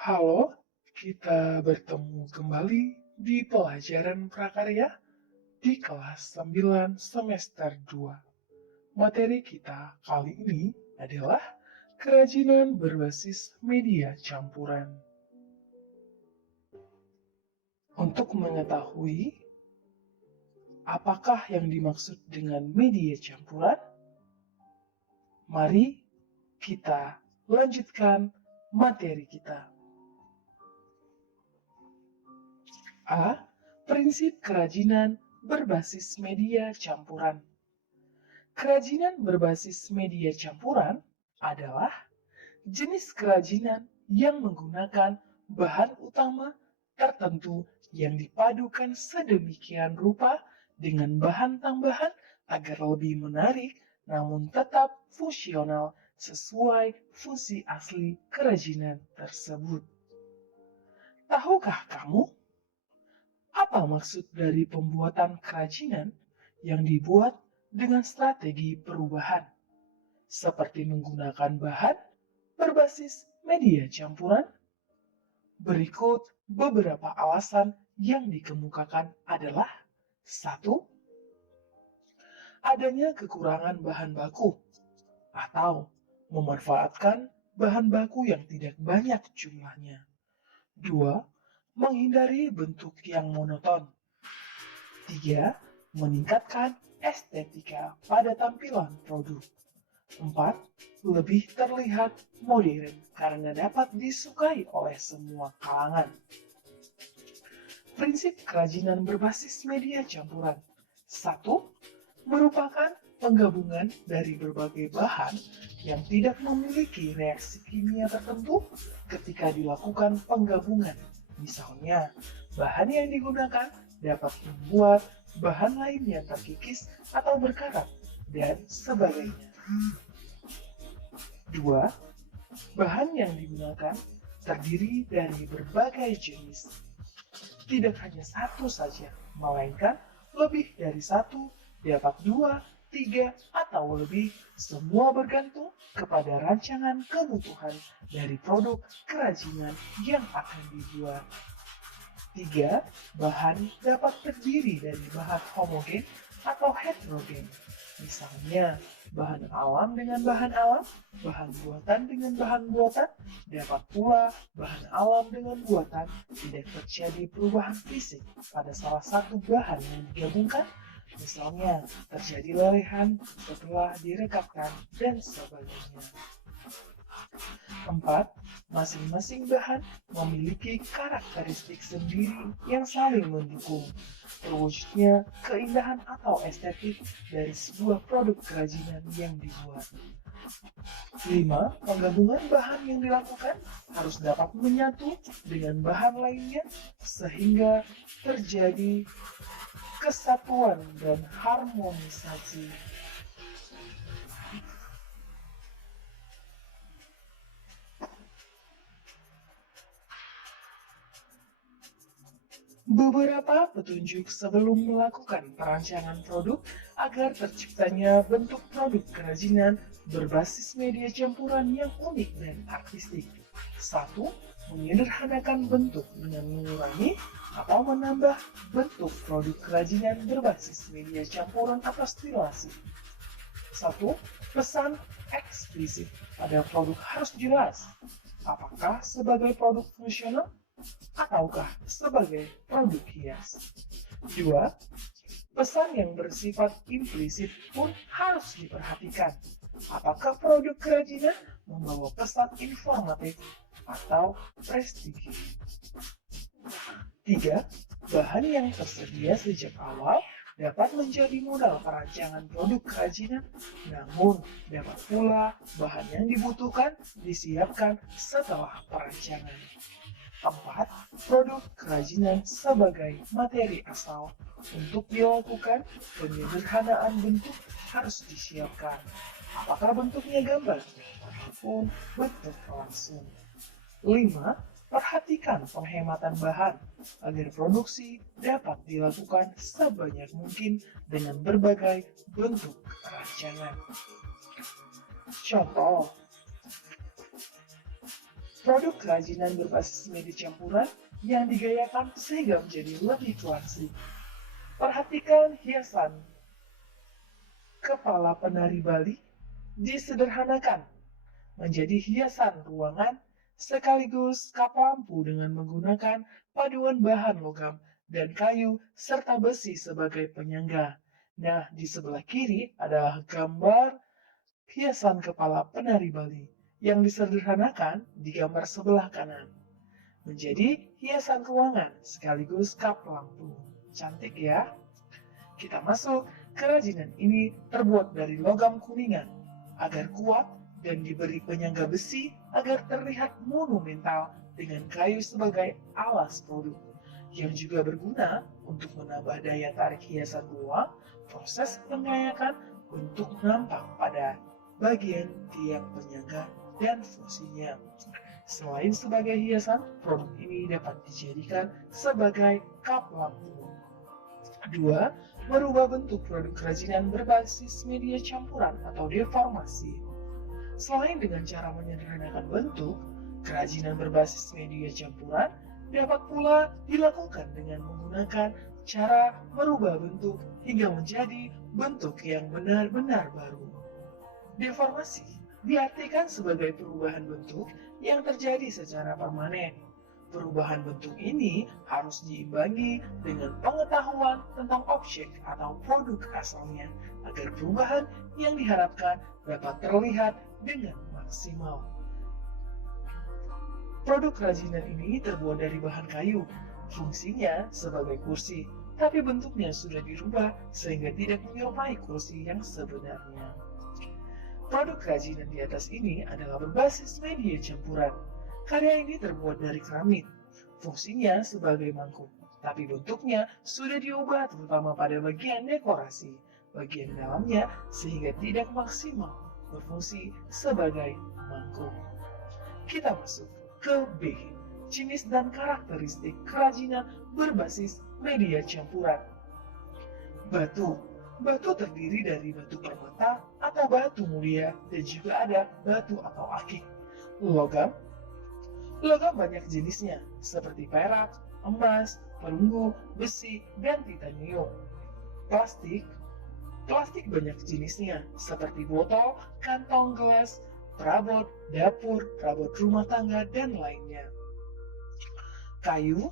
Halo, kita bertemu kembali di pelajaran prakarya di kelas 9 semester 2. Materi kita kali ini adalah kerajinan berbasis media campuran. Untuk mengetahui apakah yang dimaksud dengan media campuran, mari kita lanjutkan materi kita. A. Prinsip kerajinan berbasis media campuran. Kerajinan berbasis media campuran adalah jenis kerajinan yang menggunakan bahan utama tertentu yang dipadukan sedemikian rupa dengan bahan tambahan agar lebih menarik namun tetap fungsional sesuai fungsi asli kerajinan tersebut. Tahukah kamu apa maksud dari pembuatan kerajinan yang dibuat dengan strategi perubahan, seperti menggunakan bahan berbasis media campuran? Berikut beberapa alasan yang dikemukakan adalah: 1. Adanya kekurangan bahan baku atau memanfaatkan bahan baku yang tidak banyak jumlahnya. 2. Menghindari bentuk yang monoton. 3. Meningkatkan estetika pada tampilan produk. 4. Lebih terlihat modern karena dapat disukai oleh semua kalangan. Prinsip kerajinan berbasis media campuran. 1. Merupakan penggabungan dari berbagai bahan yang tidak memiliki reaksi kimia tertentu ketika dilakukan penggabungan. Misalnya, bahan yang digunakan dapat membuat bahan lainnya terkikis atau berkarat, dan sebagainya. 2. Bahan yang digunakan terdiri dari berbagai jenis. Tidak hanya satu saja, melainkan lebih dari satu, dapat 2, 3, atau lebih, semua bergantung kepada rancangan kebutuhan dari produk kerajinan yang akan dibuat. 3. Bahan dapat terdiri dari bahan homogen atau heterogen. Misalnya, bahan alam dengan bahan alam, bahan buatan dengan bahan buatan, dapat pula bahan alam dengan buatan tidak terjadi perubahan fisik pada salah satu bahan yang digabungkan, misalnya terjadi lelehan setelah direkatkan dan sebagainya. 4. Masing-masing bahan memiliki karakteristik sendiri yang saling mendukung. Terwujudnya keindahan atau estetik dari sebuah produk kerajinan yang dibuat. 5. Penggabungan bahan yang dilakukan harus dapat menyatu dengan bahan lainnya sehingga terjadi kesatuan dan harmonisasi. Beberapa petunjuk sebelum melakukan perancangan produk agar terciptanya bentuk produk kerajinan berbasis media campuran yang unik dan artistik. 1. Menyederhanakan bentuk dengan mengurangi atau menambah bentuk produk kerajinan berbasis media campuran atau stilasi. 1. Pesan eksplisit pada produk harus jelas. Apakah sebagai produk fungsional ataukah sebagai produk hias. 2. Pesan yang bersifat implisit pun harus diperhatikan. Apakah produk kerajinan membawa pesan informatif atau prestigi. 3. Bahan yang tersedia sejak awal dapat menjadi modal perancangan produk kerajinan, namun dapat pula bahan yang dibutuhkan disiapkan setelah perancangan. 4. Produk kerajinan sebagai materi asal. Untuk dilakukan, penyederhanaan bentuk harus disiapkan. Apakah bentuknya gambar ataupun bentuk langsung. 5. Perhatikan penghematan bahan agar produksi dapat dilakukan sebanyak mungkin dengan berbagai bentuk rancangan. Contoh, Produk kerajinan berbasis media campuran yang digayakan sehingga menjadi lebih klasik. Perhatikan hiasan kepala penari Bali disederhanakan menjadi hiasan ruangan sekaligus kap lampu dengan menggunakan paduan bahan logam dan kayu serta besi sebagai penyangga. Nah, di sebelah kiri adalah gambar hiasan kepala penari Bali yang disederhanakan di gambar sebelah kanan menjadi hiasan ruangan sekaligus kap lampu. Cantik ya? Kita masuk, kerajinan ini terbuat dari logam kuningan agar kuat dan diberi penyangga besi agar terlihat monumental dengan kayu sebagai alas produk yang juga berguna untuk menambah daya tarik hiasan luar. Proses pengayakan untuk nampak pada bagian tiang penyangga dan fungsinya. Selain sebagai hiasan, produk ini dapat dijadikan sebagai kap lampu. 2. Merubah bentuk produk kerajinan berbasis media campuran atau deformasi. Selain dengan cara menyederhanakan bentuk, kerajinan berbasis media campuran dapat pula dilakukan dengan menggunakan cara merubah bentuk hingga menjadi bentuk yang benar-benar baru. Deformasi diartikan sebagai perubahan bentuk yang terjadi secara permanen. Perubahan bentuk ini harus diimbangi dengan pengetahuan tentang objek atau produk asalnya agar perubahan yang diharapkan dapat terlihat dengan maksimal. Produk kerajinan ini terbuat dari bahan kayu, fungsinya sebagai kursi, tapi bentuknya sudah dirubah sehingga tidak menyerupai kursi yang sebenarnya. Produk kerajinan di atas ini adalah berbasis media campuran. Karya ini terbuat dari keramik, fungsinya sebagai mangkuk, tapi bentuknya sudah diubah terutama pada bagian dekorasi, bagian dalamnya sehingga tidak maksimal berfungsi sebagai mangkuk. Kita masuk ke B, jenis dan karakteristik kerajinan berbasis media campuran. Batu. Batu terdiri dari batu permata atau batu mulia dan juga ada batu atau akik. Logam. Logam banyak jenisnya, seperti perak, emas, perunggu, besi, dan titanium. Plastik. Plastik banyak jenisnya, seperti botol, kantong gelas, perabot, dapur, perabot rumah tangga, dan lainnya. Kayu.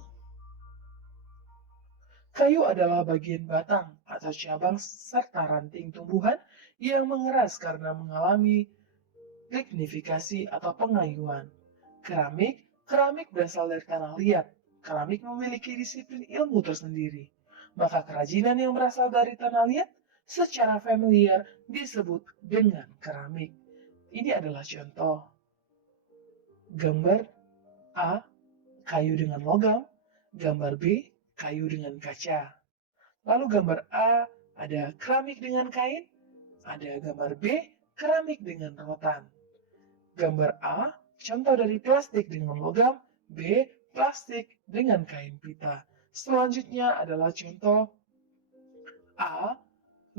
Kayu adalah bagian batang atau cabang serta ranting tumbuhan yang mengeras karena mengalami lignifikasi atau pengayuan. Keramik. Keramik berasal dari tanah liat. Keramik memiliki disiplin ilmu tersendiri. Maka kerajinan yang berasal dari tanah liat secara familiar disebut dengan keramik. Ini adalah contoh. Gambar A, kayu dengan logam. Gambar B, kayu dengan kaca. Lalu gambar A ada keramik dengan kain. Ada gambar B, keramik dengan rotan. Gambar A, contoh dari plastik dengan logam. B, plastik dengan kain pita. Selanjutnya adalah contoh A,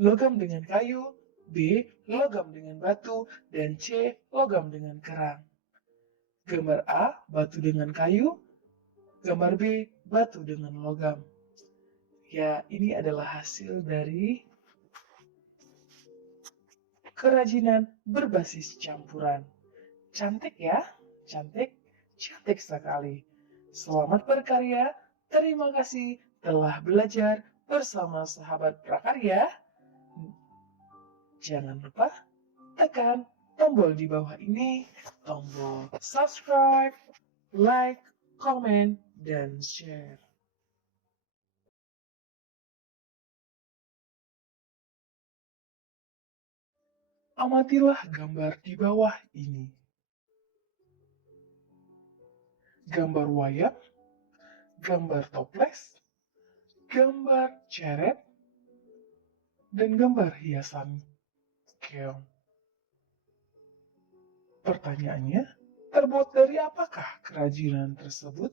logam dengan kayu. B, logam dengan batu. Dan C, logam dengan kerang. Gambar A, batu dengan kayu. Gambar B, batu dengan logam. Ya, ini adalah hasil dari kerajinan berbasis campuran. Cantik ya? Cantik? Cantik sekali. Selamat berkarya. Terima kasih telah belajar bersama sahabat prakarya. Jangan lupa tekan tombol di bawah ini, tombol subscribe, like, komen, dan share. Amatilah gambar di bawah ini. Gambar wayang, gambar toples, gambar ceret, dan gambar hiasan keong. Pertanyaannya, terbuat dari apakah kerajinan tersebut?